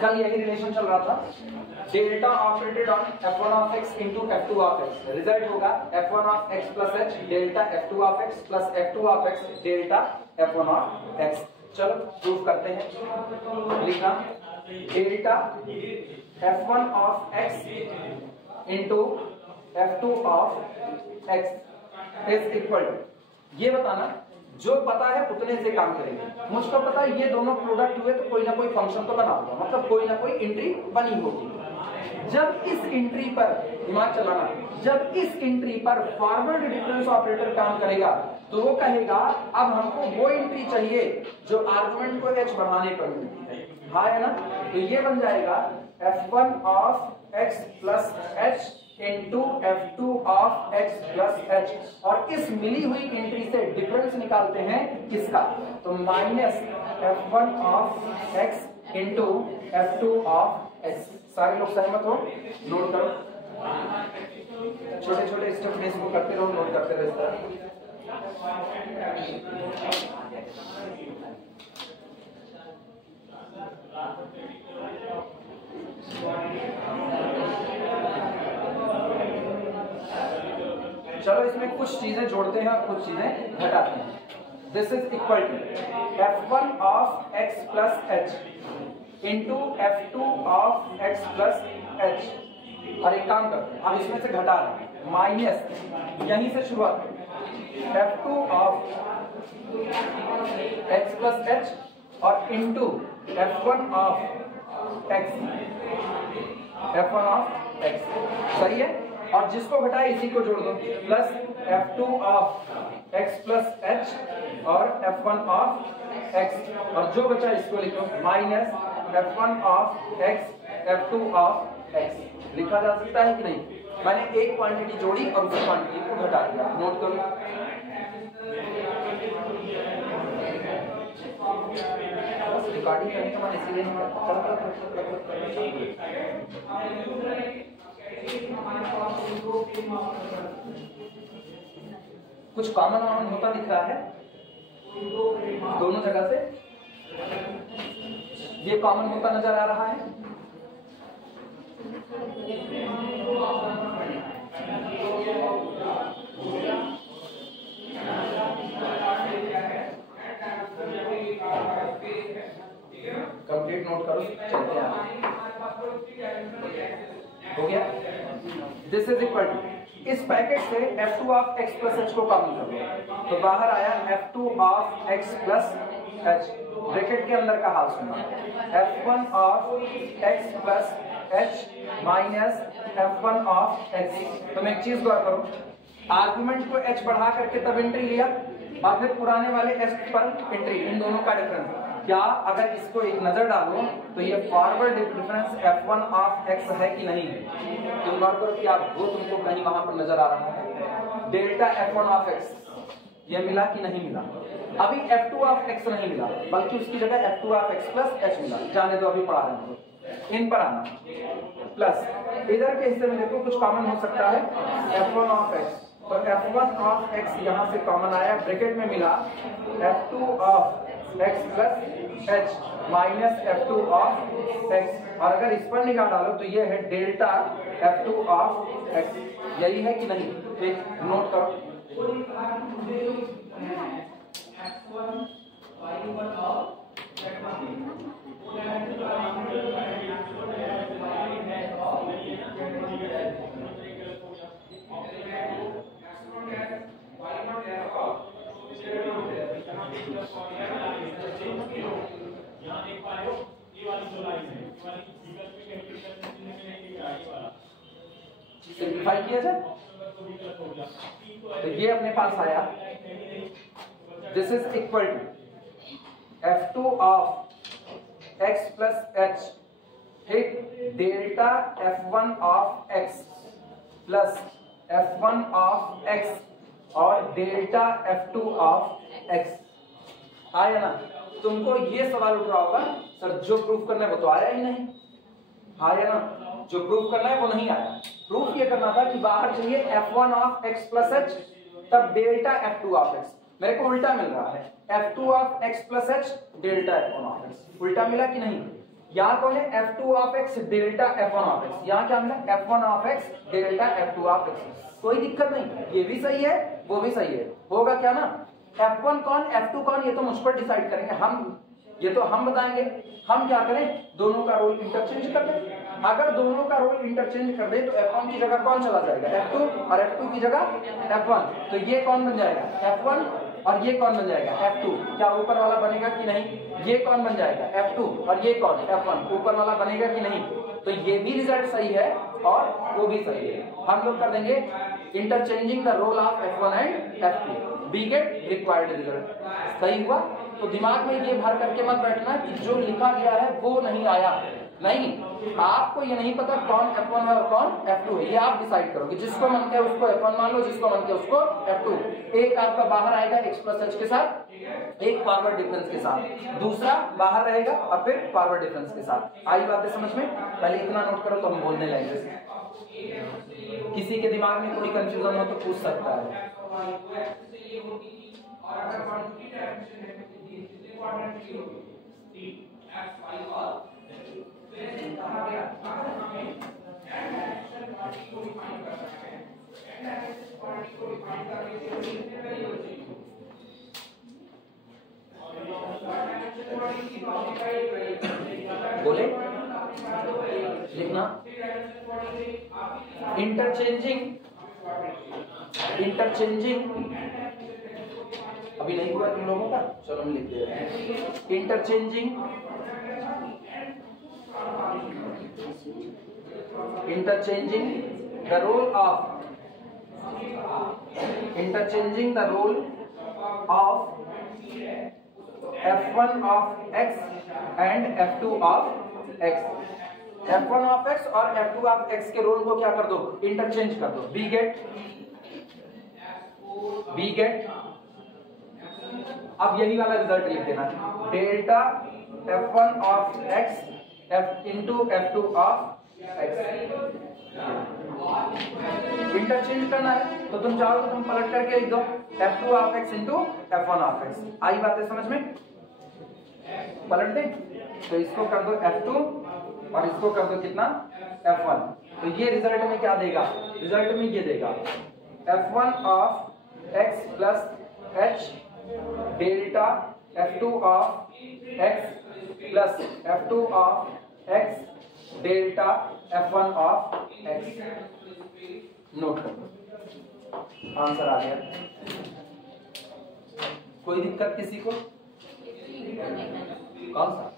कल यही रिलेशन चल रहा था, delta operated on f1 of x into f2 of x, result होगा f1 of x plus h delta f2 of x plus f2 of x delta f1 of x। चलो proof करते हैं। लिखा delta f1 of x into f2 of x is equal to, ये बताना जो पता है उतने से काम करेंगे। मुझको पता है ये दोनों प्रोडक्ट हुए तो कोई ना कोई फंक्शन तो बना होगा, मतलब कोई ना कोई एंट्री बनी होगी। जब इस एंट्री पर दिमाग चलाना, जब इस एंट्री पर फॉरवर्ड डिफरेंस ऑपरेटर काम करेगा तो वो कहेगा अब हमको वो एंट्री चाहिए जो आर्गुमेंट को h बढ़ाने पर मिलती है। हाँ है ना? तो ये बन जाएगा f1 of x plus h into f2 of x plus h, और इस मिली हुई एंट्री से डिफरेंस निकालते हैं किसका, तो minus f1 of x into f2 of x। सारे लोग सहमत हो? नोट करो, छोटे छोटे स्टेप में इसको करते रहो, नोट करते रहो। चलो इसमें कुछ चीजें जोड़ते हैं और कुछ चीजें घटाते हैं। This is equal to f1 of x plus h into f2 of x plus h। और एक काम करते हैं, अब इसमें से घटा रहे हैं, माइनस यहीं से शुरुआत f2 of x plus h और into f1 of x, f1 of x। सही है? और जिसको घटाए इसी को जोड़ दो, plus f2 of x plus h और f1 ऑफ x, और जो बचा इसको लिखो minus f1 of x f2 of x। लिखा जा सकता है कि नहीं? मैंने एक क्वांटिटी जोड़ी और उस क्वांटिटी को घटा दिया। नोट करो, रिकॉर्डिंग करने का मन इसीलिए नहीं कुछ कॉमन होता दिख रहा है दोनों जगह से, ये कॉमन होता नजर आ रहा है। कंप्लीट नोट करो, चलते हैं। हो गया? दिस इज इक्वल टू, इस पैकेट से f2 of x plus h को कॉमन कर दो तो बाहर आया f2 of x plus h। Bracket के अंदर का हाल सुना, f1 of x plus h minus f1 of x। तो मैं एक चीज गौर करो, आर्गुमेंट को h बढ़ा करके तब एंट्री लिया और फिर पुराने वाले h पर एंट्री, इन दोनों का डिफरेंस। क्या अगर इसको एक नजर डालो तो ये forward difference f1 of x है कि नहीं है? तुम गौर करो कि आप वो तुमको कहीं वहां पर नजर आ रहा है, डेल्टा f1 ऑफ x ये मिला कि नहीं मिला? अभी f2 ऑफ x नहीं मिला, बल्कि उसकी जगह f2 of x plus h मिला। जाने दो, अभी पढ़ा रहे हैं। इन पर आना, प्लस इधर के हिस्से में देखो कुछ कॉमन हो सकता है, f1 ऑफ x, तो f1 ऑफ x यहाँ से कॉमन आया, ब्रैकेट में मिला f2 of x plus h minus f2 of x, और अगर इस पर निगाह डालो तो ये है डेल्टा f2 ऑफ x। यही है कि नहीं? एक नोट करो, सिंप्लीफाई किया जाए तो ये अपने पास आया, this is equal to f2 of x plus h, ठीक, delta f1 of x plus f1 of x और डेल्टा f2 ऑफ x। आया ना? तुमको ये सवाल उठ रहा होगा, सर जो प्रूफ करना है वो तो आया ही नहीं। आया ना? जो प्रूफ करना है वो नहीं आया। प्रूफ ये करना था कि बाहर चाहिए f1 of x plus h, तब डेल्टा f2 ऑफ x। मेरे को उल्टा मिल रहा है, f2 of x plus h delta f1 of x। उल्टा मिला कि नहीं? यहाँ कौन है F2 of x delta F1 of x, यहाँ क्या मिला F1 of x delta F2 of x। कोई दिक्कत नहीं, ये भी सही है वो भी सही है, होगा क्या ना F1 कौन F2 कौन, ये तो मुझ पर डिसाइड करेंगे हम, ये तो हम बताएंगे। हम क्या करें, दोनों का रोल इंटरचेंज कर दें। अगर दोनों का रोल इंटरचेंज कर दे तो F1 की जगह कौन चला जाएगा F2 और F2 की जगह F1, तो ये कौन बन जाएगा F1 और ये कौन बन जाएगा F2। क्या ऊपर वाला बनेगा कि नहीं, ये कौन बन जाएगा F2 और ये कौन F1, ऊपर वाला बनेगा कि नहीं। तो ये भी रिजल्ट सही है और वो भी सही है। हम लोग कर देंगे interchanging the role of F1 and F2, we get required result. सही हुआ। तो दिमाग में ये भर करके मत बैठना कि जो लिखा गया है वो नहीं आया, नहीं, आपको ये नहीं पता कौन F1 है और कौन F2 है, ये आप डिसाइड करोगे। जिसको मन के उसको F1 मान लो, जिसको मन के उसको F2। एक आपका बाहर आएगा x प्लस h के साथ, एक फॉरवर्ड डिफरेंस के साथ, दूसरा बाहर रहेगा और फिर फॉरवर्ड डिफरेंस के साथ। आई बातें समझ में, पहले इतना नोट करो तो हम बोलने लगेंगे। किसी के दिमाग में कोई कंफ्यूजन हो तो पूछ सकता है। बोले लिखना इंटरचेंजिंग अभी नहीं हुआ तुम लोगों का, चलो हम लिख दे रहे हैं। Interchanging the role of F1 of x and F2 of x। F1 of x और F2 of x के रोल को क्या कर दो, इंटरचेंज कर दो। वी गेट अब यही वाला रिजल्ट लिख देना, delta F1 of x into F2 of x। Interchange करना है तो तुम चाहो तो तुम पलट करके लिख दो F2 of x into F1 of x। आई बातें समझ में, पलट दे तो इसको कर दो F2 और इसको कर दो कितना F1। तो ये रिजल्ट में क्या देगा, रिजल्ट में ये देगा F1 of x plus h delta F2 of x plus F2 of x delta F1 of x। Note कर दो, आंसर आ गया। कोई दिक्कत किसी को, कौन सा,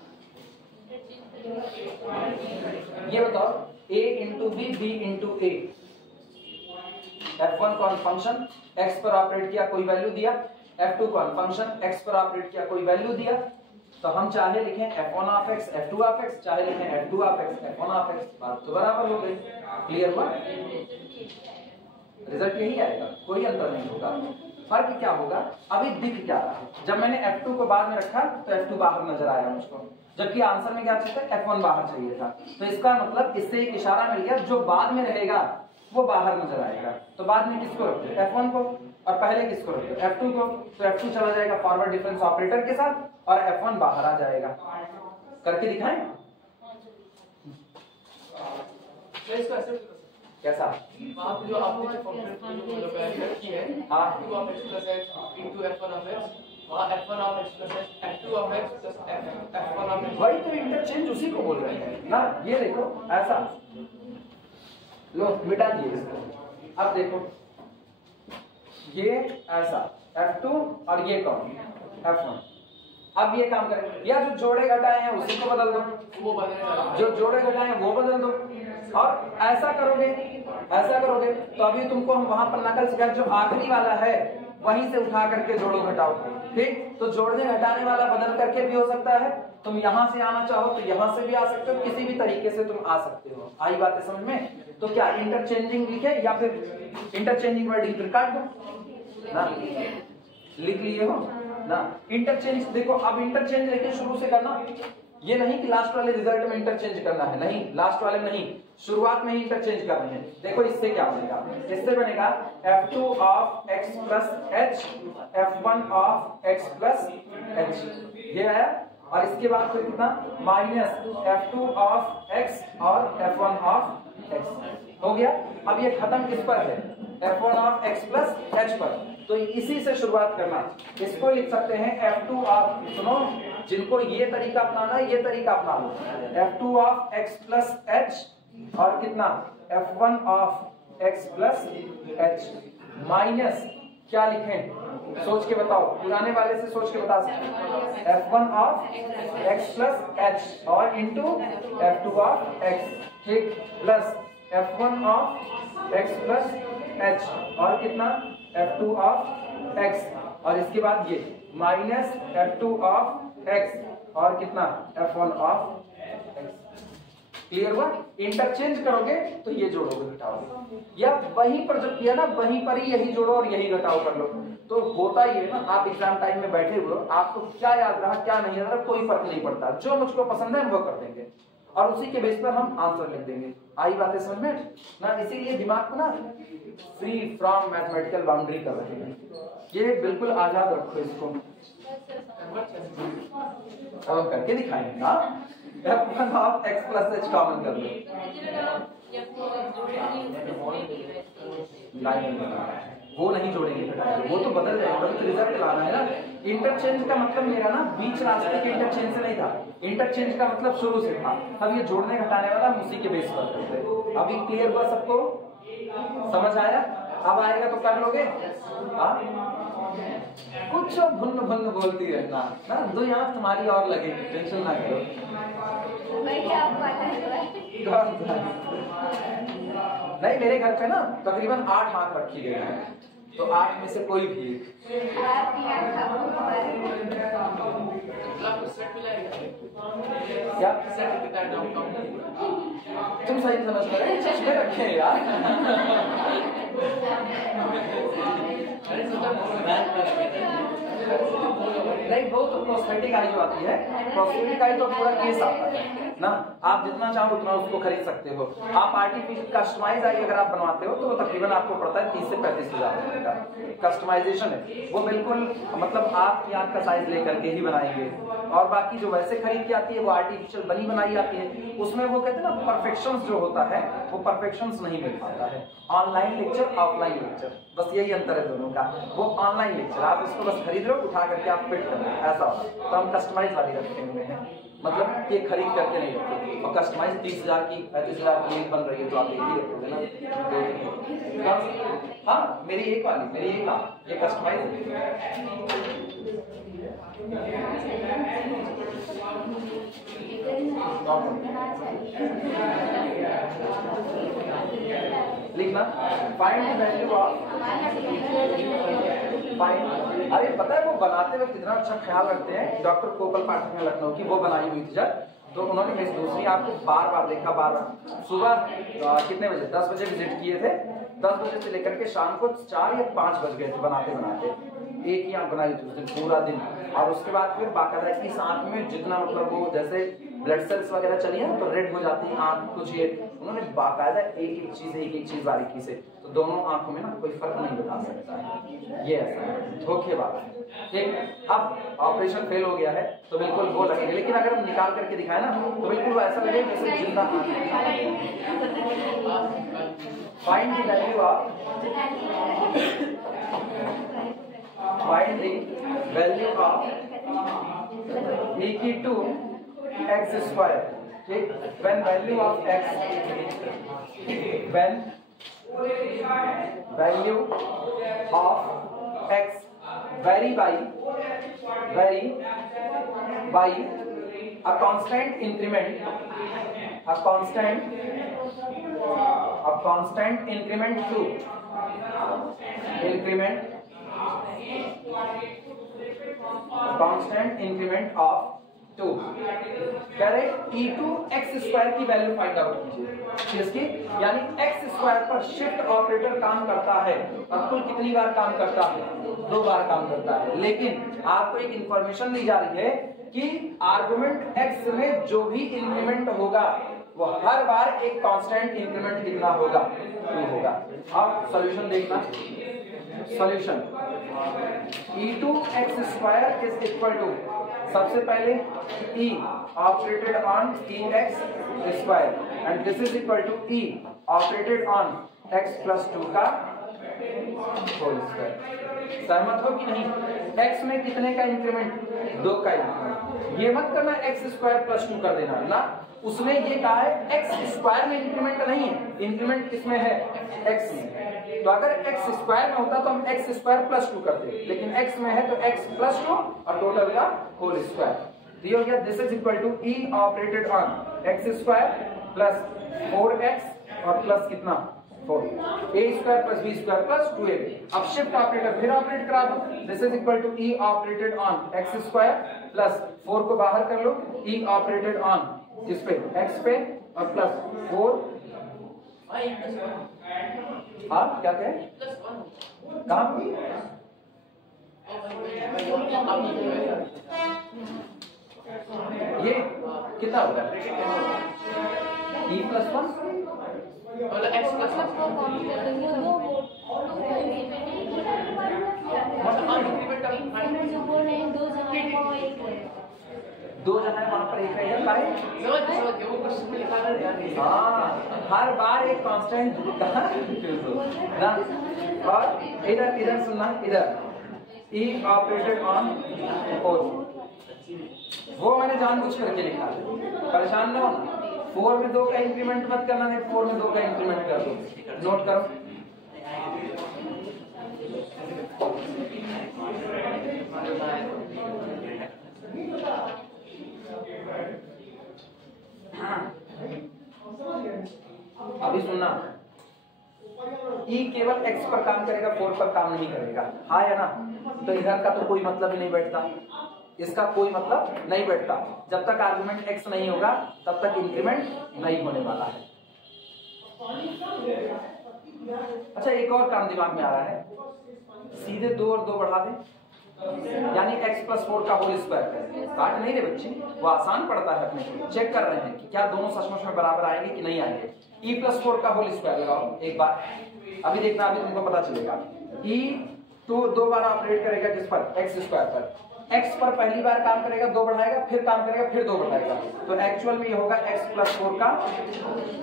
ये बताओ a into B, B into A. F1 कौन फंक्शन x पर ऑपरेट किया, कोई वैल्यू दिया, F2 कौन फंक्शन x पर ऑपरेट किया, कोई वैल्यू दिया। तो हम चाहे लिखें F1 of x F2 of x, चाहे लिखें F2 of x F1 of x, बात तो बराबर हो गई। क्लियर हुआ, रिजल्ट यही आएगा, कोई अंतर नहीं होगा। फर्क क्या होगा, अभी दिख क्या रहा है, जब मैंने F2 को बाद में रखा तो F2 बाहर नजर आया मुझको, जबकि आंसर में क्या चाहिए था, F1 बाहर चाहिए था। तो इसका मतलब इससे एक इशारा मिल गया, जो बाद में रहेगा वो बाहर नजर आएगा। तो बाद में किसको रखते हैं, F1 को, और पहले किसको रखते हैं, F2 को। तो F2 चला जाएगा फॉरवर्ड डिफरेंस ऑपरेटर के साथ और F1 बाहर आ जाएगा। करके दिखाएं कैसा, आप जो आपने जो फंक्शन लगाई की है, हाँ F2 of x plus h into F1 of x, वहाँ F1 of x plus h, F2 of x plus F1 of x। वही तो इंटरचेंज उसी को बोल रहे हैं ना। ये देखो ऐसा, लो मिटा दिए इसको। अब देखो ये ऐसा F2 और ये कौन F1। अब ये काम करें, या जो जोड़े घटाए हैं उसी को बदल दो, वो बदलने, जो जोड़े घटाए हैं वो बदल दो। और ऐसा करोगे तो अभी तुमको हम वहां पर नकल सिखाए, जो आखिरी वाला है वहीं से उठा करके जोड़ो घटाओ। ठीक, तो जोड़ने घटाने वाला बदल करके भी हो सकता है, तुम यहां से आना चाहो तो यहां से भी आ सकते हो, किसी भी तरीके से तुम आ सकते हो। आई बातें समझ में। तो क्या इंटरचेंजिंग लिखे या फिर इंटरचेंजिंग वर्ड फिर काट दो ना, लिख लिए हो ना। इंटरचेंज देखो, अब इंटरचेंज लेकिन शुरू से करना, ये नहीं कि लास्ट वाले रिजल्ट में इंटरचेंज करना है, नहीं, लास्ट वाले में नहीं, शुरुआत में ही इंटरचेंज करनी है। देखो इससे क्या बनेगा, इससे बनेगा F2 of x plus h F1 of x plus h, ये आया। और इसके बाद फिर कितना माइनस f2 ऑफ x और f1 ऑफ x हो गया। अब ये खत्म किस पर है, f1 of x plus h पर, तो इसी से शुरुआत करना। इसको लिख सकते हैं f2 ऑफ, सुनो जिनको ये तरीका अपनाना है ये तरीका अपना लो, f2 of x plus h और कितना f1 of x plus h minus क्या लिखें, सोच के बताओ, पुराने वाले से सोच के बता सकते हैं, f1 of x plus h और इंटू f2 ऑफ x, ठीक, plus f1 of x plus h और कितना f2 ऑफ x और इसके बाद ये माइनस f2 ऑफ x और कितना f1 ऑफ x। क्लियर हुआ? इंटरचेंज करोगे तो ये जोड़ोगे घटाओगे, या वहीं पर जब किया ना वहीं पर ही यही जोड़ो और यही घटाओ कर लो, तो होता ही है ना। आप एग्जाम टाइम में बैठे हुए हो, आपको क्या याद रहा क्या नहीं याद रहा कोई फर्क नहीं पड़ता, जो मुझको पसंद है वो कर देंगे और उसी के बेस पर हम आंसर लिख देंगे। आई बातें समझ में ना, इसीलिए दिमाग को ना फ्री फ्रॉम मैथमेटिकल बाउंड्री कर रहे हैं, ये बिल्कुल आजाद रखो इसको। अब करके दिखाएंगे ना, f1 of x plus h common कर लो, वो नहीं जोड़ेंगे घटाएंगे, वो तो बदल जाएगा, बल्कि रिजल्ट लाना है ना। इंटरचेंज का मतलब मेरा ना बीच रास्ते के इंटरचेंज से नहीं था, इंटरचेंज का मतलब शुरू से था। अब ये जोड़ने घटाने वाला हम उसी के बेस पर करते हैं। अभी क्लियर हुआ सबको, समझ आया? अब आएगा तो कर लोगे, कुछ भुन्न भुन्न बोलती रहना ना, दो यहाँ तुम्हारी और लगेगी, टेंशन ना करो। नहीं, मेरे घर पे ना तकरीबन 8 हाथ रखी गई है, तो 8 में से कोई भी क्या तुम सही समझ रहे, चश्मे रखे हैं यार। नहीं, वो तो कॉस्मेटिक आई जो आती है, कॉस्मेटिक आई तो पूरा केस आता है ना, आप जितना चाहो उतना उसको खरीद सकते हो। आप आर्टिफिशियल कस्टमाइज आई अगर आप बनवाते हो तो वो तकरीबन आपको पड़ता है 30 से 35 हज़ार रुपए का कस्टमाइजेशन है, वो बिल्कुल मतलब आपकी आंख का साइज लेकर के ही बनाएंगे। और बाकी जो वैसे खरीद के आती है वो आर्टिफिशियल बनी बनाई आती है, उसमें वो कहते हैं ना परफेक्शंस जो होता है वो परफेक्शंस नहीं मिल पाता है। ऑनलाइन लेक्चर ऑफलाइन लेक्चर, बस यही अंतर है दोनों का। वो ऑनलाइन लेक्चर आप इसको बस खरीद रहे हो, उठा करके आप फिट कर रहे हो, ऐसा होता। तो हम कस्टमाइज वाली रखे हुए हैं, मतलब ये खरीद करके नहीं रखते। और कस्टमाइज 30,000 की 35,000 की बन रही है तो आप एक ही रखोगे ना। हाँ, मेरी एक वाली, मेरी एक ये कस्टमाइज लिखना, फाइंड वैल्यू ऑफ फाइंड। अरे पता है वो बनाते वक्त कितना अच्छा ख्याल रखते हैं, डॉक्टर कोपल पाठक में लखनऊ की वो बनाई हुई थी जब, तो उन्होंने मेरी दूसरी आपको बार बार देखा, बार बार सुबह कितने बजे 10 बजे विजिट किए थे, 10 बजे से लेकर के शाम को 4 या 5 बज गए थे बनाते बनाते, एक ही आंख बनाई थी उस दिन पूरा दिन। और उसके बाद फिर बाकायदा इस आंख में जितना मतलब वो जैसे ब्लड सेल्स वगैरह चली है तो रेड हो जाती है आंख कुछ, ये उन्होंने बाकायदा एक एक चीज बारीकी से, तो दोनों आंखों में ना कोई फर्क नहीं बता सकता है, ये ऐसा है धोखेबाज है। ठीक, अब ऑपरेशन फेल हो गया है तो बिल्कुल वो लगेगा, लेकिन अगर हम निकाल करके दिखाए ना तो बिल्कुल वो ऐसा लगेगा जैसे जिंदा आंख। Find the value of equal to x square, ठीक, when value of x vary by a constant increment of 2, कह रहे e2 x स्क्वायर की वैल्यू फाइंड आउट कीजिए इसकी, यानी x स्क्वायर पर शिफ्ट ऑपरेटर काम करता है और कुल कितनी बार काम करता है, 2 बार काम करता है। लेकिन आपको एक इंफॉर्मेशन दी जा रही है कि आर्गुमेंट x में जो भी इंक्रीमेंट होगा वो हर बार एक कांस्टेंट इंक्रीमेंट कितना होगा, 2 होगा। अब सॉल्यूशन देखना, solution e2 x square is equal to सबसे पहले E operated on EX square and this is equal to E operated on x plus 2 का होल स्क्वायर। सहमत हो कि नहीं? x में कितने का इंक्रीमेंट? 2 का इंक्रीमेंट। ये मत करना x स्क्वायर प्लस 2 कर देना ना, उसने ये कहा है x स्क्वायर में इंक्रीमेंट नहीं है, इंक्रीमेंट किसमें है? x में। तो अगर x स्क्वायर में होता तो हम x स्क्वायर प्लस 2 करते, लेकिन x में है तो x प्लस 2 और टोटल का होल स्क्वायर। तो ये हो गया this is equal to E operated on x square plus 4x और प्लस कितना 4 a square plus b square plus 2ab। अब शिफ्ट ऑपरेटर फिर ऑपरेट करा दो, this is equal to E operated on x square plus 4 को बाहर कर लो, E operated on किस पे? x पे और प्लस 4। आप क्या कहें? कहाँ ये कितना होगा? E प्लस 1 मतलब x प्लस 1 दो जगह है, वहां पर एक रहेगा। वो क्वेश्चन में लिखा है। हाँ, हर बार एक कांस्टेंट ना। और इधर इधर सुनना, इधर E ऑपरेटेड ऑन 4, वो मैंने जानबूझ करके लिखा, परेशान ना होना। 4 में 2 का इंक्रीमेंट मत करना, नहीं 4 में 2 का इंक्रीमेंट कर दो, नोट करो। अभी सुनना, E केवल x पर काम करेगा, 4 पर काम नहीं करेगा, हाँ या ना? तो इधर का तो कोई मतलब ही नहीं बैठता, इसका कोई मतलब नहीं बैठता। जब तक आर्गुमेंट x नहीं होगा तब तक इंक्रीमेंट नहीं होने वाला है। अच्छा, एक और काम दिमाग में आ रहा है, सीधे 2 और 2 बढ़ा दें, यानी x प्लस 4 का होल स्क्वायर करें। काट नहीं रहे बच्चे, वो आसान पड़ता है, अपने को चेक कर रहे हैं कि क्या दोनों सचमुच में बराबर आएंगे कि नहीं आएंगे। E प्लस 4 का होल स्क्वायर लगाओ एक बार, अभी देखना, अभी तुमको पता चलेगा। E तो 2 बार ऑपरेट करेगा किस पर? x स्क्वायर पर। x पर पहली बार काम करेगा, 2 बढ़ाएगा, फिर काम करेगा, फिर 2 बढ़ाएगा, तो एक्चुअल में ये होगा x प्लस 4 का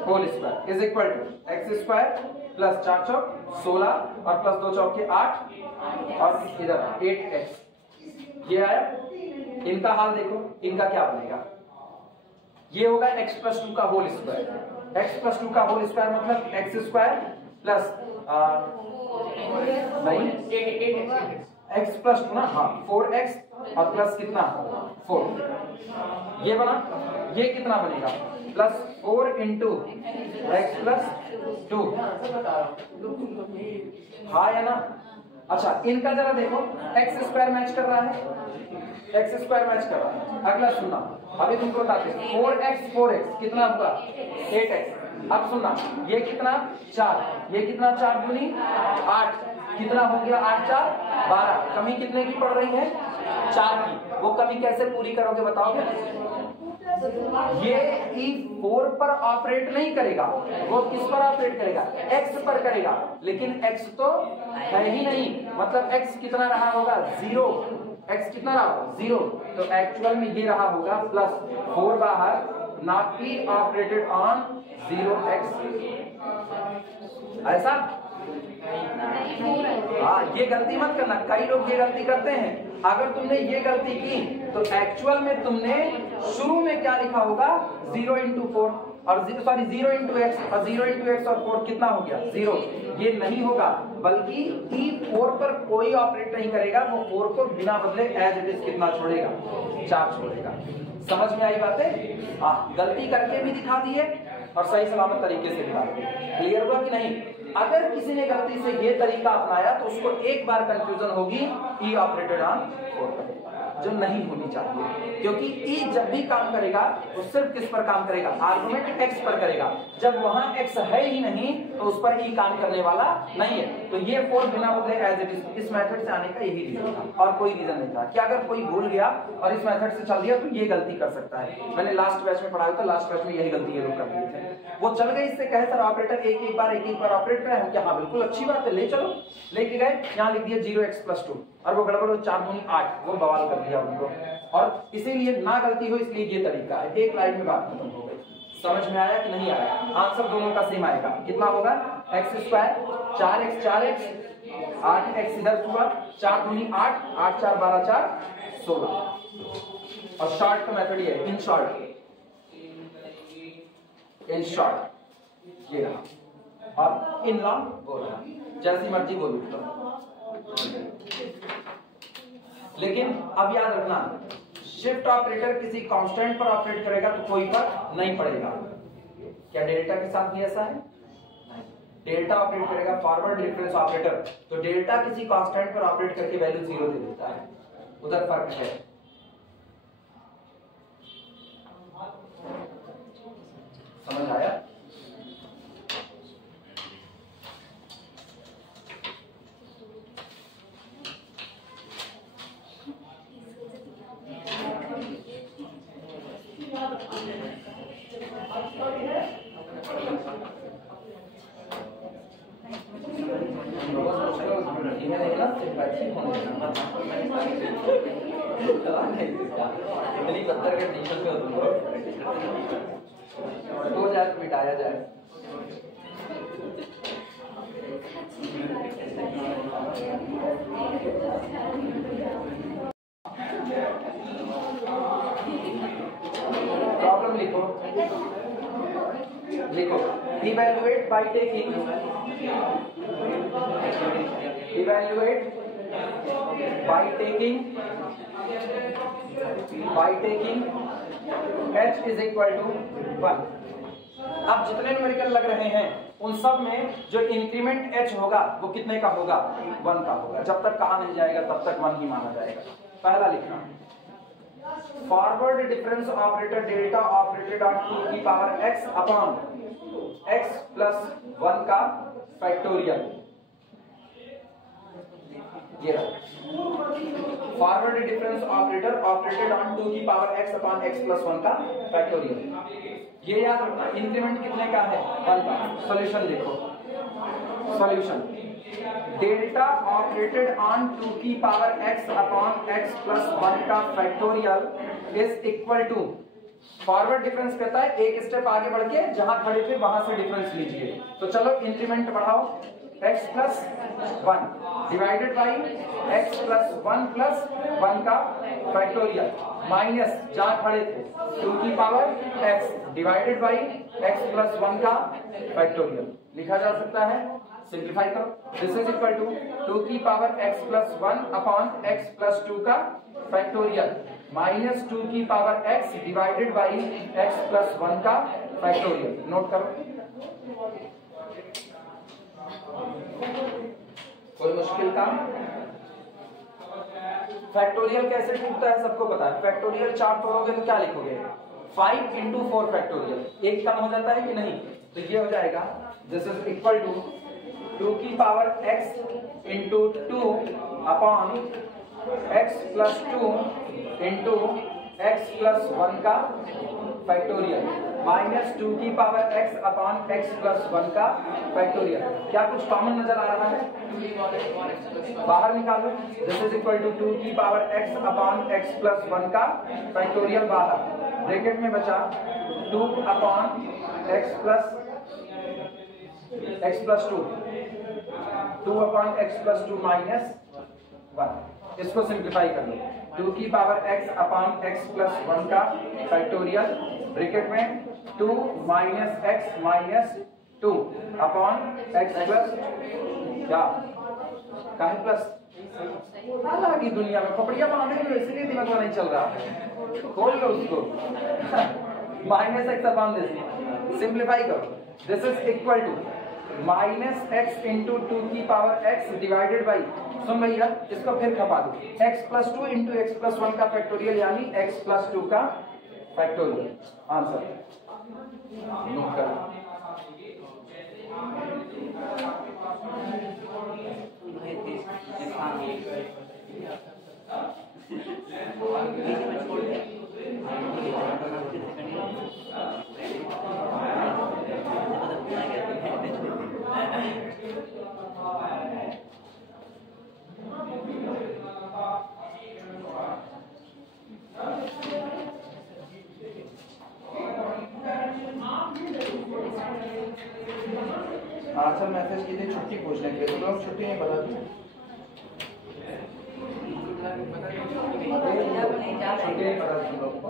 whole square is equal to x square plus 4 चौक 16 और प्लस 2 चौक के 8 और इधर 8x। ये आया। इनका हाल देखो, इनका क्या बनेगा? ये होगा x प्लस 2 का होल स्क्वायर। x प्लस 2 का होल स्क्वायर मतलब x स्क्वायर प्लस नहीं x प्लस 2 ना, हाँ 4x और प्लस कितना 4। ये बना, ये कितना बनेगा? प्लस 4 इंटू एक्स प्लस 2, हाँ या ना? अच्छा, इनका जरा देखो, एक्स स्क्वायर मैच कर रहा है, एक्स स्क्वायर मैच कर रहा है। अगला सुनना, अभी तुमको बताते हैं 4x कितना हुआ? 8x। अब सुनना, ये कितना 4, ये कितना 4 दूनी 8, कितना हो गया 8 4 12। कमी कितने की पड़ रही है? 4 की। वो कमी कैसे पूरी करोगे बताओगे? ये E4 पर ऑपरेट नहीं करेगा, वो किस पर ऑपरेट करेगा? x पर करेगा, लेकिन x तो है ही नहीं, मतलब x कितना रहा होगा? 0। x कितना रहा होगा? 0। तो एक्चुअल में ये रहा होगा प्लस 4 बाहर, not P operated on 0x। ऐसा? हाँ, ये गलती मत करना, कई लोग ये गलती करते हैं। अगर तुमने ये गलती की तो एक्चुअल में तुमने शुरू में क्या लिखा होगा? 0 इंटू 4 और 0 इंटू एक्स और 0 इंटू एक्स और 4 कितना हो गया? 0। ये नहीं होगा, बल्कि E4 पर कोई ऑपरेट नहीं करेगा, वो 4 को बिना बदले एज इट इज कितना छोड़ेगा? 4 छोड़ेगा। समझ में आई बातें? हाँ, गलती करके भी दिखा दी है और सही सलामत तरीके से दिखा दी। क्लियर हुआ कि नहीं? अगर किसी ने गलती से ये तरीका अपनाया तो उसको एक बार कंफ्यूजन होगी E ऑपरेटेड ऑन 4 जो नहीं होनी चाहिए, क्योंकि E जब भी काम करेगा वो सिर्फ किस पर काम करेगा? आर्गुमेंट x पर करेगा। जब वहां x है ही नहीं तो उस पर E काम करने वाला नहीं है। तो ये 4 बिना बदले एज इट इज, इस मेथड से आने का यही रीजन था और कोई रीजन नहीं था कि अगर कोई भूल गया और इस मेथड से चल दिया तो ये गलती कर सकता है। मैंने लास्ट बैच में पढ़ाया था, लास्ट बैच में यही गलती ये लोग कर दिए थे। वो चल गए, इससे कहे सर ऑपरेटर एक एक बार ऑपरेट करें, हम क्या? हाँ बिल्कुल अच्छी बात है, ले चलो। लेके गए, यहाँ लिख दिया 0x प्लस 2 और वो गड़बड़ 4 दूनी 8, वो बवाल कर दिया उनको। और इसीलिए ना गलती हो इसलिए ये तरीका है। एक लाइन में बात खत्म हो गई। समझ में आया कि नहीं आया? आंसर दोनों का सेम आएगा। कितना होगा? X square 4x 4x 8x इधर हुआ 4 दूनी 8 8 4 12 4 16। और शॉर्ट का मेथड ये है, इन शॉर्ट ये रहा और इन लॉन्ग वो रहा, जैसी मर्जी बोल लो। लेकिन अब याद रखना, शिफ्ट ऑपरेटर किसी कांस्टेंट पर ऑपरेट करेगा तो कोई फर्क नहीं पड़ेगा। क्या डेल्टा के साथ भी ऐसा है? डेल्टा ऑपरेट करेगा फॉरवर्ड डिफरेंस ऑपरेटर, तो डेल्टा किसी कांस्टेंट पर ऑपरेट करके वैल्यू 0 दे देता है, उधर फर्क है। समझ आया? इतनी पत्थर के टीचर में हो जाए तो मिटाया जाए। प्रॉब्लम लिखो evaluate by taking h is equal to 1। अब जितने न्यूमेरिकल लग रहे हैं उन सब में जो इंक्रीमेंट h होगा वो कितने का होगा? 1 का होगा। जब तक कहा नहीं जाएगा तब तक 1 ही माना जाएगा। पहला लिखना, forward difference operator delta operated on 2 की power x upon x plus 1 का फैक्टोरियल। ये forward difference operator operated on 2 की power x upon x plus 1 का फैक्टोरियल। ये याद रखना, इंक्रीमेंट कितने का है? 1 का। सॉल्यूशन देखो, सॉल्यूशन डेल्टा ऑपरेटेड ऑन 2 की power x upon x plus 1 का factorial is equal to, forward difference कहता है एक स्टेप आगे बढ़ के जहां खड़े थे वहां से डिफरेंस लीजिए। तो चलो इंक्रीमेंट बढ़ाओ, x plus 1 divided by x plus 1 plus 1 का फैक्टोरियल माइनस जहां खड़े थे 2 की power x divided by x plus 1 का फैक्टोरियल। लिखा जा सकता है, सिंप्लीफाई करो। दिस इज इक्वल टू 2 की power x plus 1 upon x plus 2 का फैक्टोरियल माइनस 2 की power x divided by x plus 1 का फैक्टोरियल। नोट करो, कोई मुश्किल काम? फैक्टोरियल कैसे टूटता है सबको पता है। फैक्टोरियल 4 तोड़ोगे तो क्या लिखोगे? 5 into 4 फैक्टोरियल। एक कम हो जाता है कि नहीं? तो ये हो जाएगा दिस इज इक्वल टू 2 की power x into 2 upon x plus 2 into x plus 1 का फैक्टोरियल माइनस 2 की power x upon x plus 1 का फैक्टोरियल। क्या कुछ कॉमन नजर आ रहा है? बाहर निकालो। दिस इज इक्वल टू 2 की power x upon x plus 1 का फैक्टोरियल बाहर, ब्रैकेट में बचा 2 upon x plus 2 upon x plus 2 minus 1। इसको सिंप्लीफाई कर लो, 2 की power x upon x plus 1 का फैक्टोरियल ब्रैकेट में 2 minus x minus 2 upon x plus क्या काहे प्लस हालांकि दुनिया में पपड़िया बांधेंगे इसलिए दिमाग में नहीं चल रहा है, खोल लो उसको। Minus x upon this, simplify करो। This is equal to minus x into 2 की पावर x डिवाइडेड बाई, सुन भैया इसको फिर खपा दो, x plus 2 into x plus 1 का फैक्टोरियल यानी x प्लस 2 का फैक्टोरियल। आंसर नोट करो। आंसर मैसेज कीजिए छुट्टी पूछने के लिए, तो लोग छुट्टी नहीं बता दी, छुट्टी नहीं बता दी लोग को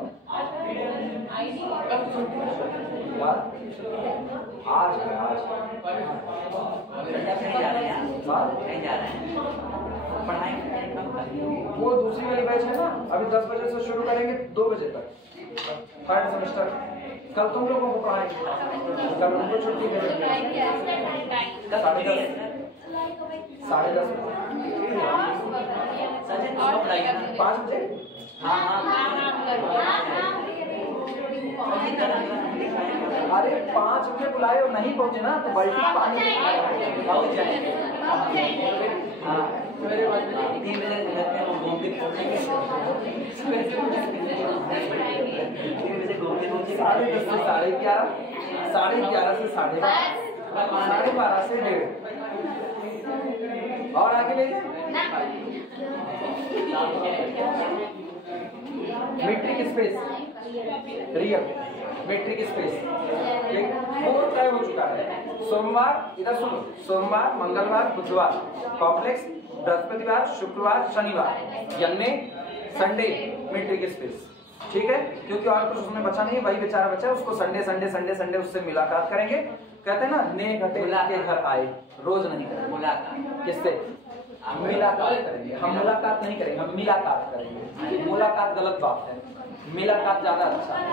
आज वो दूसरी वाली बैच है ना, अभी 10 बजे से शुरू करेंगे 2 बजे तक, थर्ड सेमेस्टर। कल तुम लोगों को पढ़ाएंगे, कल उनको छुट्टी दे देंगे 10:30 5 बजे। अरे 5 बजे बुलाए और नहीं पहुंचे ना तो बाल्टी पानी पहुंच जाए। मेरे पास 3 बजे साढ़े 10 से 11:30, 11:30 से 12:30, 12:30 से 1:30 और आगे ले metric space, real metric space four तय हो चुका है। सोमवार, इधर सुनो, सोमवार, मंगलवार, बुधवार कॉम्प्लेक्स, बृहस्पतिवार, शुक्रवार, शनिवार यानी संडे मीट्रिक स्पेस, ठीक है, क्योंकि और कुछ उसमें बचा नहीं है, वही बेचारा बचा है, उसको संडे संडे संडे संडे उससे मुलाकात करेंगे। कहते हैं ना ने घटे के घर आए, रोज नहीं करेंगे मुलाकात, किससे मुलाकात करेंगे, हम मुलाकात नहीं करेंगे, हम मुलाकात करेंगे। मुलाकात गलत बात है, मुलाकात ज्यादा अच्छा है।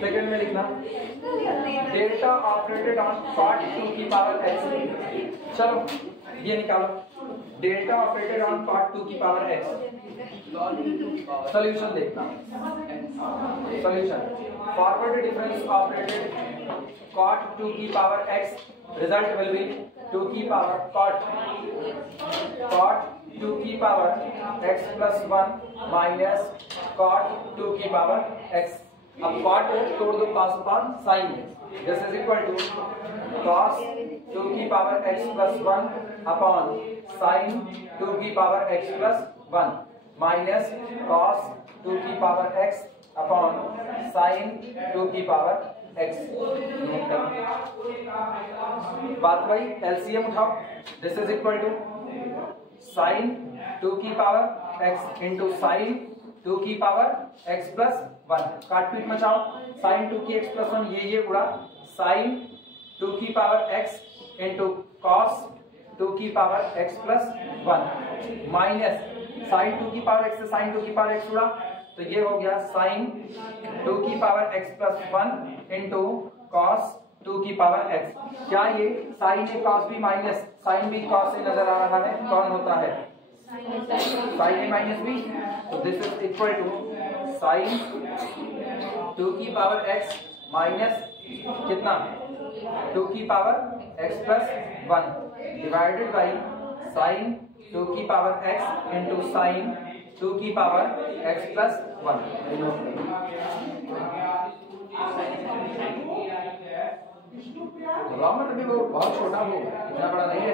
सेकंड में लिखना डेल्टा ऑपरेटेड ऑन पार्ट 2 की पावर x। चलो ये निकालो, डेल्टा ऑपरेटेड ऑन पार्ट 2 की पावर x। सॉल्यूशन देखना, solution forward difference operated cot 2 की power x, result will B 2 की पावर cot 2 की power x plus 1 minus cot 2 की पावर x। अब cot तोड़ दो cos upon sin में, this is equal to cos 2 की power x plus 1 upon sin 2 की power x plus 1 minus cos 2 की पावर x upon sin 2 की पावर x। बात वही, एलसीएम उठाओ, this is equal to sin 2 की पावर x इंटू sin 2 की power x plus 1, काट पीट मचाओ, sin 2 की x प्लस 1 ये उड़ा, sin 2 की पावर x इंटू cos 2 की power x plus 1 minus sin 2 की पावर x से sin 2 की पावर x उड़ा, तो ये हो गया sin 2 की power x plus 1 into cos 2 की पावर x। क्या ये sin ए cos b minus sin b cos से नजर आ रहा है, कौन होता है sin ए माइनस b, तो this is equal to sin 2 की पावर x माइनस कितना 2 की power x plus 1 divided by sin 2 की पावर x इंटू sin 2 की पावर x प्लस 1। रॉमन भी वो बहुत छोटा हो, इतना बड़ा नहीं है।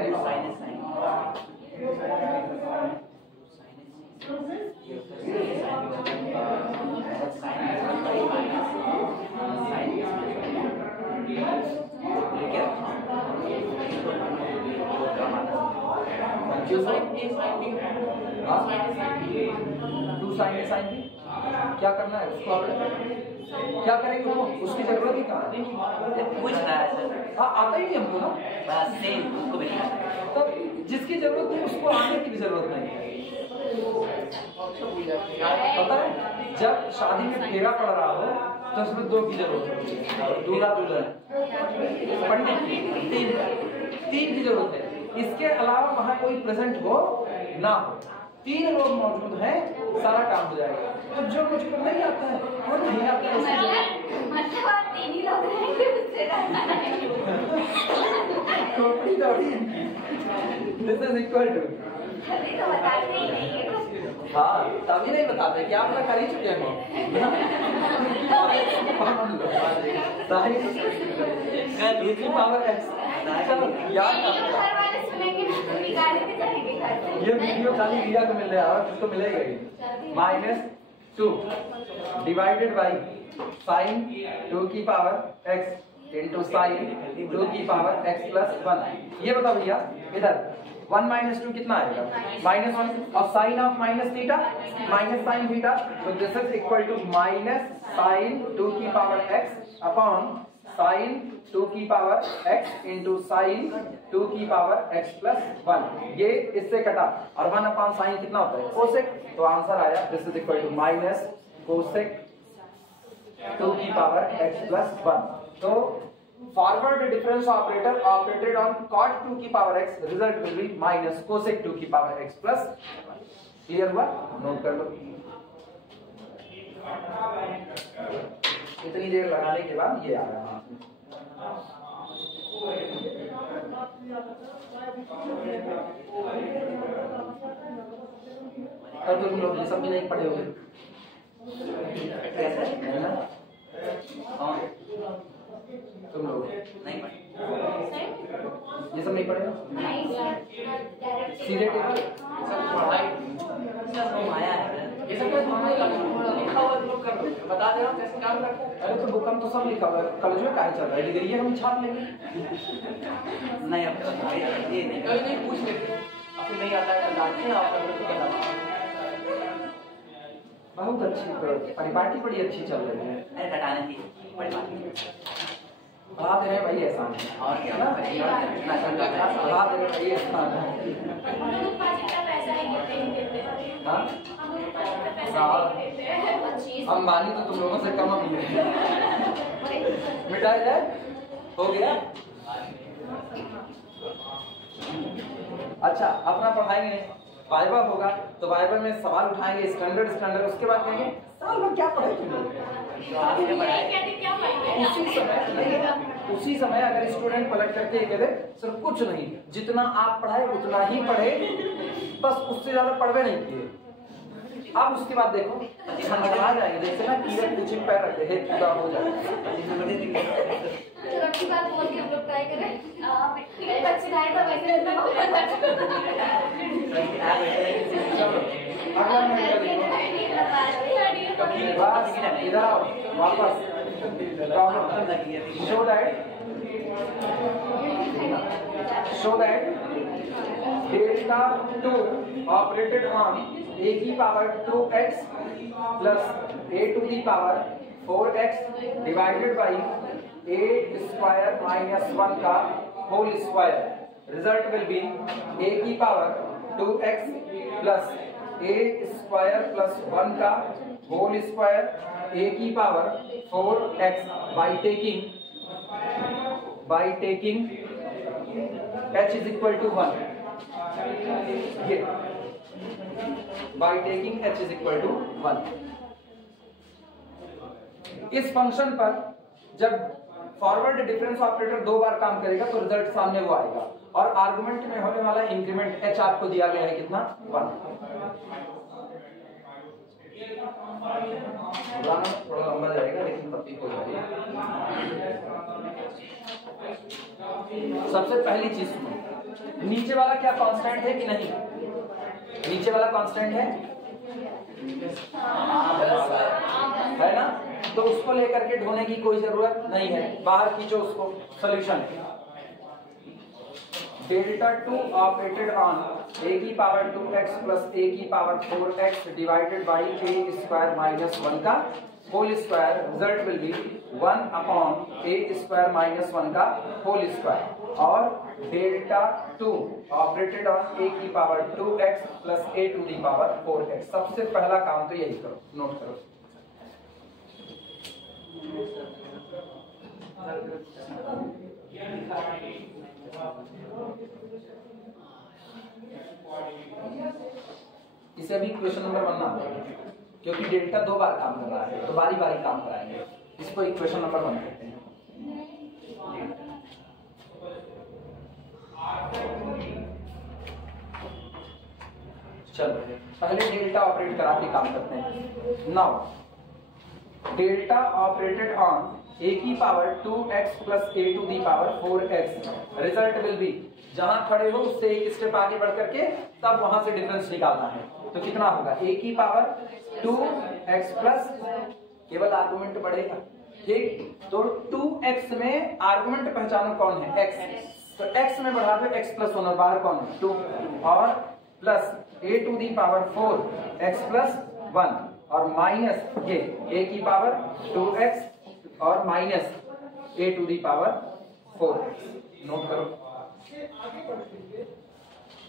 क्या करना है उसको, क्या करेंगे वो, उसकी जरूरत ही कहाँ है, पूछ रहा है सर। हाँ आता ही नहीं हमको ना, बस सेम उसको भी नहीं आता। तो जिसकी जरूरत है उसको आने की भी जरूरत नहीं है। पता है जब शादी में फेरा पड़ रहा हो तो उसमें 2 की जरूरत होती है, दूल्हा दुल्हन, पंडित की 3 की जरूरत है। इसके अलावा वहां कोई प्रेजेंट हो ना हो, 3 लोग मौजूद हैं, सारा काम हो जाएगा। तो जो मुझको नहीं आता है वो नहीं आता है, मतलब आप 3 ही लोग रहेंगे उससे दिस इज इक्वल टू, अभी तो बताते ही नहीं है कुछ। हाँ तभी नहीं बताते, क्या अपना कर ही चुके हैं पावर x। चलो याद घर वाले सुनेंगे ना तो निकाले भी जाएंगे घर से। ये वीडियो खाली रिया को मिल रहा है, उसको मिलेगा ही माइनस 2 डिवाइडेड बाई साइन 2 की पावर x इंटू साइन 2 की पावर x प्लस 1। ये बताओ भैया इधर 1 माइनस 2 कितना आएगा -1 और sine of minus theta minus sine theta, तो this is equal to minus sine 2 की पावर x अपॉन साइन 2 की पावर x इंटू साइन 2 की पावर x प्लस 1। ये इससे कटा और 1 अपॉन साइन कितना होता है कोसेक, तो आंसर आया this is equal to minus cosec 2 की पावर x प्लस 1। तो forward difference operator operated on cot 2 की power x, result will be minus cosec 2 की पावर x प्लस। क्लियर हुआ? नोट कर लो। इतनी देर लगाने के बाद ये आ रहा है। अब तुम लोग ये सब भी नहीं पढ़े होंगे तुम लोग नहीं पढ़े, ये सब नहीं पढ़े सीधे टेबल सब पढ़ाई सब आया है। ये सब लिखा हुआ तुम लोग कर लो, बता दे रहा हूँ कैसे काम करते हैं। अरे तो बुक में तो सब लिखा हुआ है, कॉलेज में क्या चल रहा है, डिग्री हम छाप लेंगे। नहीं अब ये नहीं कभी नहीं पूछ लेते, अब फिर नहीं आता है तो डांटते हैं आप लोगों को बता। बहुत अच्छी परिपाटी बड़ी अच्छी चल रही है। अरे घटाने की बड़ी बात है। बढ़ा दे रहे भाई एहसान है और क्या ना बढ़ा दे रहे भाई एहसान है। अंबानी तो तुम लोगों से कम अमीर है। मिटा जाए हो गया। अच्छा अपना पढ़ाएंगे, वाइवा होगा तो वाइवा में सवाल उठाएंगे स्टैंडर्ड, उसके बाद कहेंगे साल भर क्या पढ़े तुम लोग। उसी समय अगर स्टूडेंट पलट करके ये कहे सर कुछ नहीं, जितना आप पढ़ाए उतना ही पढ़े, बस उससे ज्यादा पढ़वे नहीं किए। अब उसके बाद देखो छंछना जाएंगे, जैसे ना कीड़े पूछे पैर रखते हैं पूरा हो जाएगा। अच्छी बात बोल के हम लोग ट्राई करें। बच्चे खाए तो वैसे बस इधर आओ वापस। show that delta 2 operated on a की power 2x plus a to the power 4x divided by a square minus 1 का whole square, result will be a की power 2x plus a square plus 1 का whole square a की power 4x by taking h is equal to 1, ये by taking h is equal to 1। इस function पर जब forward difference operator 2 बार काम करेगा तो रिजल्ट सामने वो आएगा, और आर्गुमेंट में होने वाला इंक्रीमेंट h आपको दिया गया है कितना 1। थोड़ा लंबा जाएगा लेकिन तब ठीक हो जाएगा। सबसे पहली चीज सुनो, नीचे वाला क्या कांस्टेंट है कि नहीं, नीचे वाला कांस्टेंट है ना, तो उसको लेकर के ढोने की कोई जरूरत नहीं है, बाहर खींचो उसको। Solution delta 2 operated on a की पावर 2x प्लस a की power 4x divided by a square minus 1 का whole square, result will be 1 upon a square minus 1 का होल स्क्वायर, और डेल्टा 2 ऑपरेटेड ऑन a की power 2x plus a to the power 4x। सबसे पहला काम तो यही करो, नोट करो। इसे अभी क्वेश्चन नंबर 1 नाम देंगे, क्योंकि डेल्टा 2 बार काम कर रहा है तो बारी बारी काम कराएंगे। इसको इक्वेशन नंबर 1 कहते हैं। चलो पहले डेल्टा ऑपरेट करा के काम करते हैं। Now delta operated on a की power 2x plus a to the power 4x, result will be जहां खड़े हो उससे एक स्टेप आगे बढ़ करके तब वहां से डिफरेंस निकालना है। तो कितना होगा a की पावर 2x प्लस केवल आर्गुमेंट बढ़ेगा, ठीक। तो 2x में आर्गुमेंट पहचानो कौन है, x। तो x में बढ़ा दो x प्लस 1 और बाहर कौन है 2 और plus a to the power 4x plus 1 और माइनस ये a की पावर 2x और minus a to the power 4। Note करो,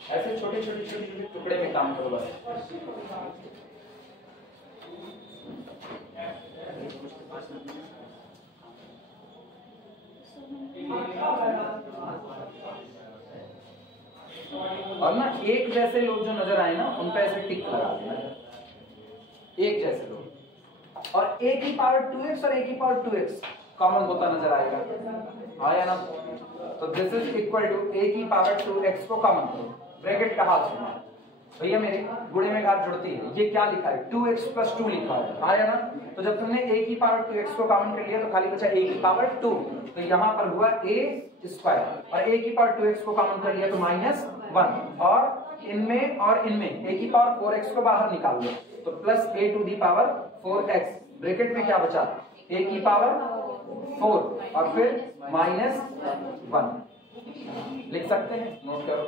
ऐसे छोटे छोटे छोटे छोटे टुकड़े में काम करो बस। और ना एक जैसे लोग जो नजर आए ना उन पे ऐसे टिक लगा देना, एक जैसे लोग। और a की पावर 2x और a की पावर 2x कॉमन होता नजर आएगा, आया ना। तो this is equal to a की पावर 2x को कॉमन करो, ब्रैकेट का हाथ सुना भैया, मेरे गुणे में घात जुड़ती है। ये क्या लिखा है 2x प्लस 2 लिखा है, आया ना। तो जब तुमने a की पावर 2x को कॉमन कर लिया तो खाली बचा a की पावर 2, तो यहाँ पर हुआ a स्क्वायर और a की पावर 2x को कॉमन कर लिया तो -1 और इनमें a की पावर 4x को बाहर निकाल लो तो plus a to the power 4x, bracket में क्या बचा a की पावर 4 और फिर -1 लिख सकते हैं, नोट करो।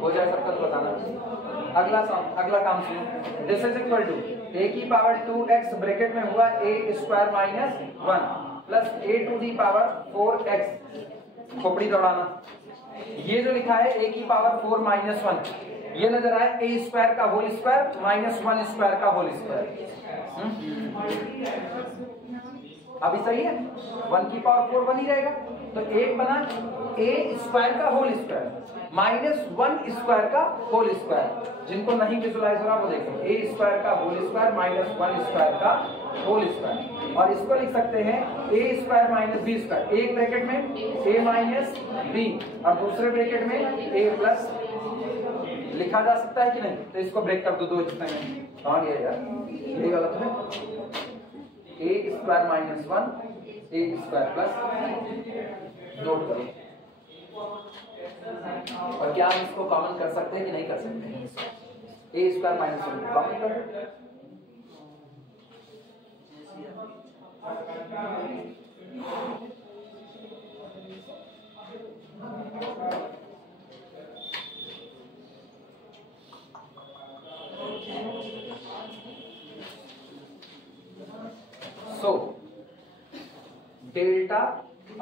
हो जाए सबका तो बताना। अगला काम सुनो, this is equal to a की पावर 2x ब्रैकेट में हुआ a square minus 1 plus a to the power 4x, खोपड़ी दौड़ाना। ये जो लिखा है a की पावर 4 माइनस 1 ये नजर आए a स्क्वायर का होल स्क्वायर माइनस 1 स्क्वायर का होल स्क्वायर, अभी सही है। 1 की पावर 4 बनी रहेगा तो एक बना a स्क्वायर का होल स्क्वायर माइनस 1 स्क्वायर का होल स्क्वायर, जिनको नहीं विजुलाइज हो रहा वो देखो a स्क्वायर का होल स्क्वायर माइनस 1 स्क्वायर का होल स्क्वायर। और इसको लिख सकते हैं a square minus b square, एक ब्रैकेट में a माइनस b और दूसरे ब्रैकेट में a प्लस, लिखा जा सकता है कि नहीं। तो इसको ब्रेक कर दो दो हिस्से में, कहाँ गया यार, ये गलत है। a square minus 1 a square plus, note करो। और क्या हम इसको कॉमन कर सकते हैं कि नहीं कर सकते, a स्क्वायर माइनस 1 कॉमन कर। So delta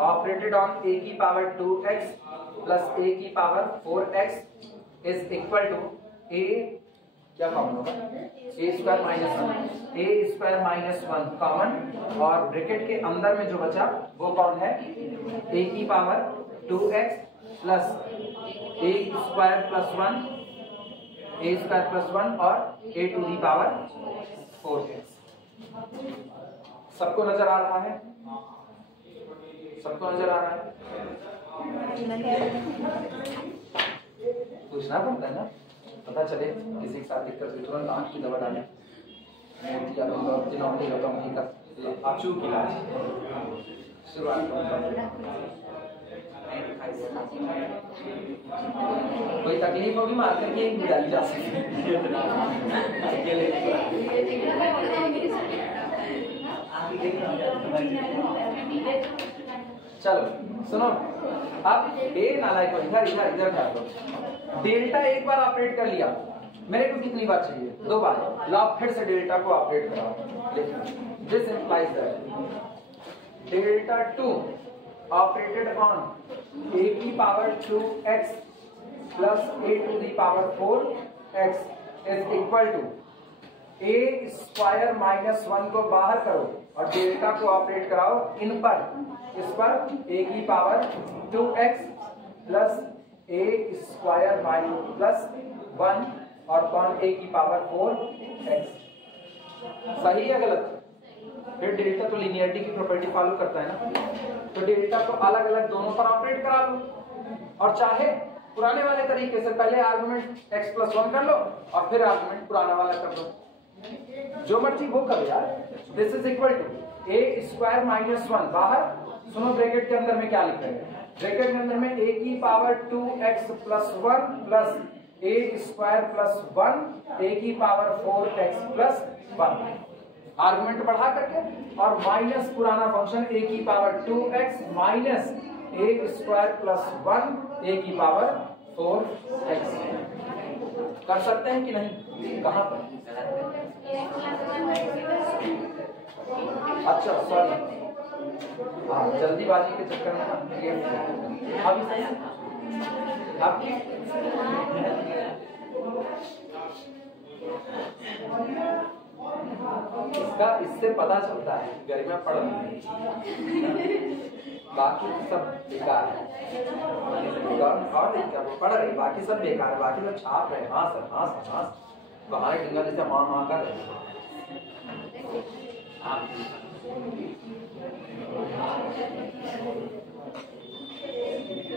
operated on a की पावर 2x प्लस a की power 4x is equal to a, क्या कॉमन होगा a square minus 1, a square minus 1 common और ब्रैकेट के अंदर में जो बचा वो कौन है a की power 2x plus a square plus 1 a square plus 1 और a to the power 4x। सबको नजर आ रहा है, सबको नजर आ रहा है, पूछना पड़ता है ना, पता चले किसी के साथ दिक्कत हुई तुरंत आंख की दवा डालें, अचूक इलाज शुरुआत। कोई तकलीफ होगी मार करके एक डाली जा सकती चलो सुनो, अब ए नालायक को इधर इधर इधर ध्यान दो। डेल्टा एक बार ऑपरेट कर लिया, मेरे को कितनी बार चाहिए, 2 बार। ला फिर से डेल्टा को ऑपरेट कराओ। This implies that delta 2 operated on a की power 2x plus a to the power 4x is equal to a square minus 1 को बाहर करो और डेल्टा को ऑपरेट कराओ इन पर, इस पर a की power 2x plus a square minus plus 1 और कौन a की पावर 4x। सही है गलत, फिर डेल्टा तो लीनियरिटी की प्रॉपर्टी फॉलो करता है ना, तो डेल्टा को अलग अलग दोनों पर ऑपरेट करा लो, और चाहे पुराने वाले तरीके से पहले आर्गुमेंट x+1 कर लो और फिर आर्गुमेंट पुराना वाला कर लो, जो मर्जी वो करो यार। This is equal to a² - 1 बाहर, सुनो ब्रैकेट के अंदर में क्या लिख रहे हैं, ब्रैकेट के अंदर में a की power 2x+1 plus a² + 1 a की पावर 4x+1, आर्गुमेंट बढ़ा करके, और माइनस पुराना फंक्शन a की power 2x minus a² + 1 a की पावर 4x। कर सकते हैं कि नहीं? कहां पर? अच्छा सॉरी, हाँ जल्दीबाजी के चक्कर में अभी आपकी इसका इससे पता चलता है गर्मियां पड़ रही है, बाकी सब बेकार है, पढ़ रही बाकी सब बेकार है, बाकी सब छाप रहे हाँ सर हाँ सर हाँ बाहर टिंगा जैसे हाँ कर रहे।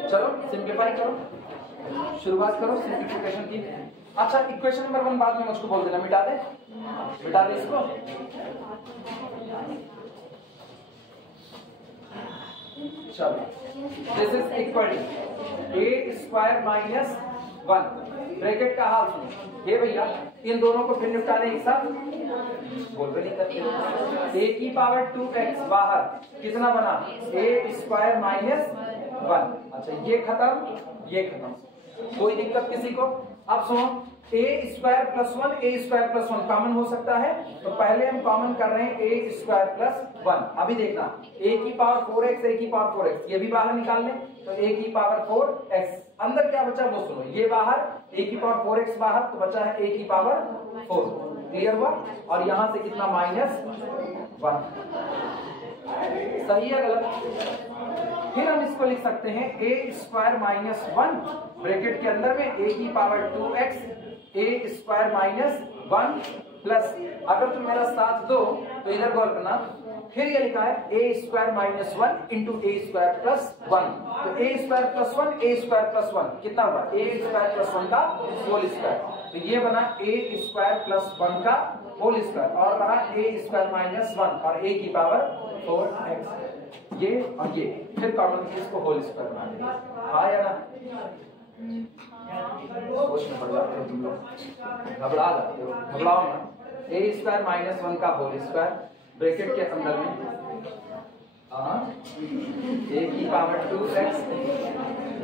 चलो सिंप्लीफाई करो, शुरुआत करो सिंप्लीफिकेशन की। अच्छा इक्वेशन नंबर 1 बाद में मुझको बोल देना, मिटा दे इसको। चलो this is equal to a² - 1 bracket का हाल सुनो, ये भैया इन दोनों को फिर निपटा दे एक साथ, बोल नहीं करते। a की पावर 2x बाहर कितना बना, a² - 1। अच्छा ये खत्म, ये खत्म, कोई दिक्कत किसी को? अब सुनो a² + 1 कॉमन हो सकता है, तो पहले हम कॉमन कर रहे हैं a² + 1। अभी देखना a की पावर 4x a की पावर 4x ये भी बाहर निकाल लें, तो a की पावर 4x अंदर क्या बचा वो सुनो, ये बाहर a की पावर 4x बाहर, तो बचा है a की पावर 4। क्लियर हुआ? और यहां से कितना -1, सही है गलत? फिर हम इसको लिख सकते हैं a² - 1 ब्रैकेट के अंदर में a की पावर 2x a² - 1 प्लस, अगर तुम मेरा साथ दो तो इधर गौर करना, फिर ये लिखा है a² - 1 इंटू a² + 1, तो a² + 1 a² + 1 कितना हुआ, a² + 1 का होल स्क्वायर, तो ये बना a² + 1 का होल स्क्वायर, और रहा a² - 1 और a की पावर 4x, ये और ये, फिर कॉमन इसको होल स्क्वायर बना देंगे। हाँ या ना? सोच में पड़ जाते हो तुम लोग, घबरा जाते हो, घबराओ ना। a² - 1 का होल स्क्वायर ब्रैकेट के अंदर में a की पावर 2x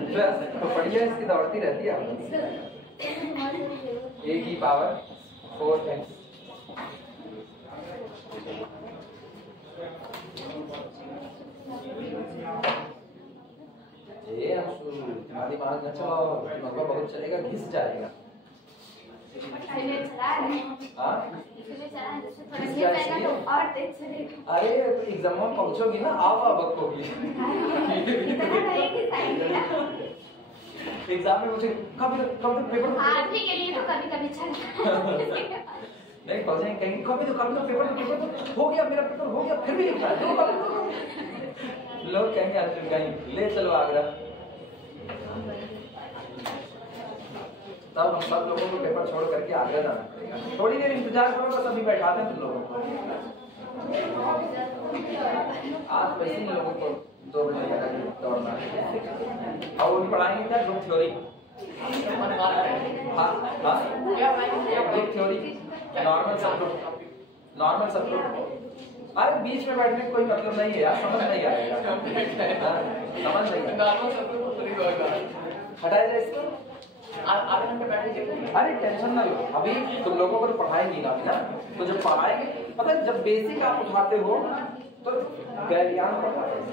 प्लस, तो बढ़िया इसकी दौड़ती रहती है, a की पावर 4x तुम्हारा दिमाग न चलाओ, दिमाग बहुत चलेगा, घिस जाएगा। अरे एग्जाम में पहुंचोगी ना, आप बकोगी एग्जाम में मुझे कभी पेपर ठीक है, तो कभी चलता नहीं पहुंचेंगे कहीं, कभी तो पेपर हो गया, मेरा पेपर हो गया, फिर भी लिखा है लोग कहेंगे अर्जुन कहीं ले चलो आगरा, तब हम सब लोगों को पेपर छोड़ करके आगरा जाना पड़ेगा। थोड़ी देर इंतजार करो, बस अभी बैठाते हैं तुम लोगों को। आज वैसे ही लोगों को 2 बजे तक दौड़ना है, और वो पढ़ाएंगे क्या, group theory, group theory, normal सब ग्रुप। अरे बीच में बैठने का कोई मतलब नहीं है यार, समझ नहीं आएगा, समझ नहीं आएगा, हटाया जाए इसको, आधे घंटे बैठेंगे। अरे टेंशन ना लो, अभी तुम लोगों को तो पढ़ाएंगे ना, तो जब पढ़ाएंगे पता है, जब बेसिक आप उठाते हो तो गैलियान पढ़ाते हैं,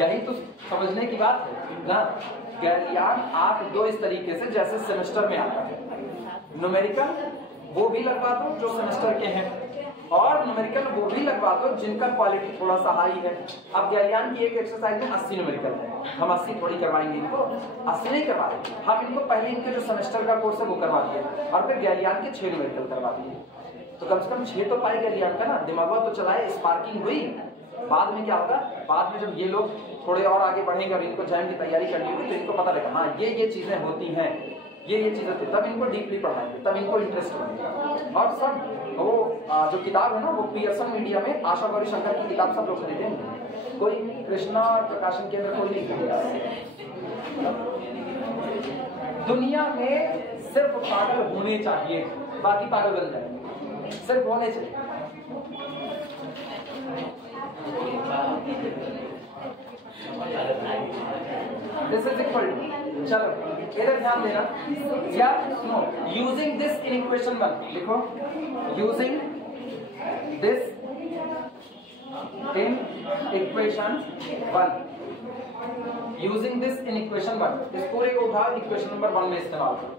यही तो समझने की बात है ना। गैलियान आप दो इस तरीके से, जैसे सेमेस्टर में आता है न्यूमेरिकल, वो भी लगवा दो जो सेमेस्टर के हैं, और न्यूमेरिकल वो भी लगवा दो जिनका क्वालिटी थोड़ा सा हाई है। अब गैलियान की एक एक्सरसाइज में 80 न्यूमेरिकल है, हम 80 थोड़ी करवाएंगे इनको, 80 नहीं करवा रहे हम इनको, पहले इनके जो सेमेस्टर का कोर्स है वो करवा दिए और फिर गैलियान के 6 न्यूमेरिकल करवा दिए। तो कम से कम 6 तो पाए गैलियान का ना, दिमाग तो चलाए, स्पार्किंग हुई। बाद में क्या होगा, बाद में जब ये लोग थोड़े और आगे बढ़ेंगे और इनको जैम की तैयारी करनी होगी तो इनको पता रहेगा हाँ ये चीजें होती हैं, ये चीजें होती, तब इनको डीपली पढ़ाएंगे, तब इनको इंटरेस्ट बनेगा। और सब वो जो किताब है ना वो पियर्सन मीडिया में आशा गौरी शंकर की किताब सब लोग खरीदेंगे, कोई कृष्णा प्रकाशन केंद्र कोई नहीं खरीदेगा। दुनिया में सिर्फ पागल होने चाहिए, बाकी पागल बन जाएंगे, सिर्फ होने चाहिए। This is equal to, चलो इधर ध्यान देना या नो, यूजिंग दिस इन इक्वेशन 1 लिखो, using this in equation 1, using this in equation 1, इस पूरे को उठा इक्वेशन नंबर 1 में इस्तेमाल करो।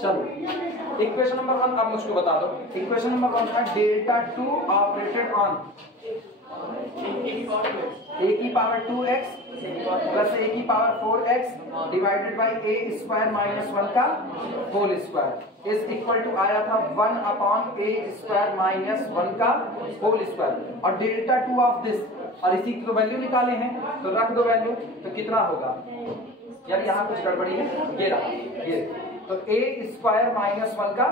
चलो इक्वेशन नंबर 1 अब मुझको बता दो, इक्वेशन नंबर 1 का डेल्टा 2 ऑपरेटेड ऑन a की पावर 2x प्लस a की power 4x divided by a square minus 1 का whole square is equal to आया था 1 अपॉन a स्क्वायर माइनस 1 का होल स्क्वायर, और डेल्टा 2 ऑफ दिस, और इसी की तो वैल्यू निकाले हैं तो रख दो वैल्यू, तो कितना होगा, यार यहाँ कुछ गड़बड़ी है, ये रहा ये, तो a स्क्वायर माइनस 1 का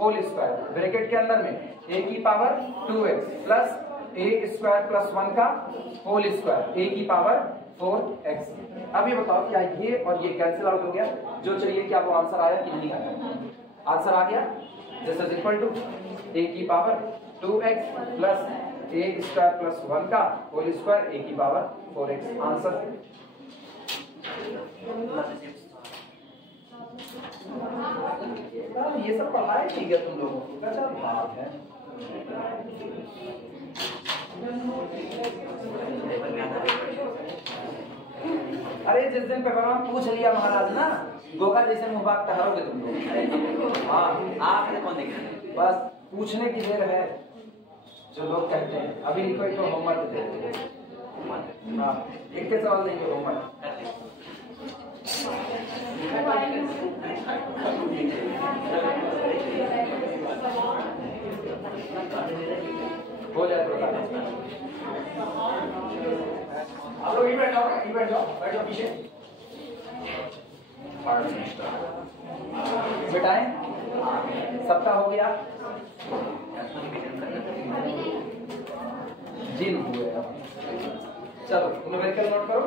होल स्क्वायर ब्रैकेट के अंदर में a की power 2x plus a square plus 1 का होल स्क्वायर a की पावर 4x। अब ये बताओ क्या ये और ये कैंसिल आउट हो गया, जो चाहिए क्या वो आंसर आया कि नहीं आया, आंसर आ गया। This is equal to a की power 2x plus a square plus 1 का होल स्क्वायर a की पावर 4x, आंसर। ये सब पढ़ाया ठीक है तुम लोगों को, अच्छा भाग है। अरे जिस दिन पेपर में पूछ लिया महाराज ना, गोगा जैसे मुंह बात टहरोगे तुम लोग। हाँ आपने कौन देखा, बस पूछने की देर है, जो लोग कहते हैं अभी लिखो एक तो होमवर्क दे, हाँ एक के सवाल देंगे होमवर्क। हो जाए तो आप लोग इवेंट जाओ बैठो पीछे, बेटाएं सबका हो गया, जिन हुए। चलो न्यूमेरिकल नोट करो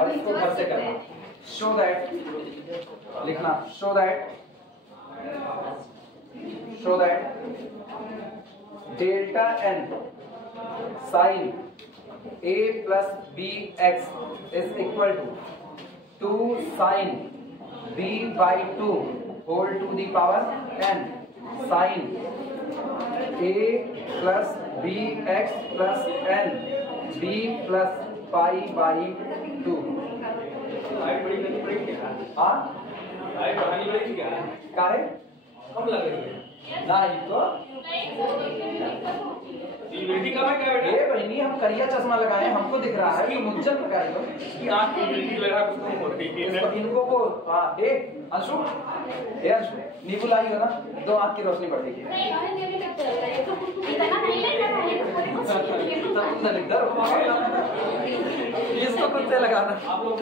और इसको घर से करना, शो दैट लिखना, show that delta n sine a plus b x is equal to 2 sine b by 2 whole to the power n sine a plus b x plus n b plus pi by 2। हाँ क्या है कम लग रही है ना, ये बहनी हम करिया चश्मा लगाए, हमको दिख रहा है कि मुंजन लगाए हो कि आंख की बिल्डिंग लगा कुछ इनको को। हाँ ए अंशु नींबू लाई हो ना, 2 आंख की रोशनी बढ़ेगी। इसको खुद से लगाना, आप लोग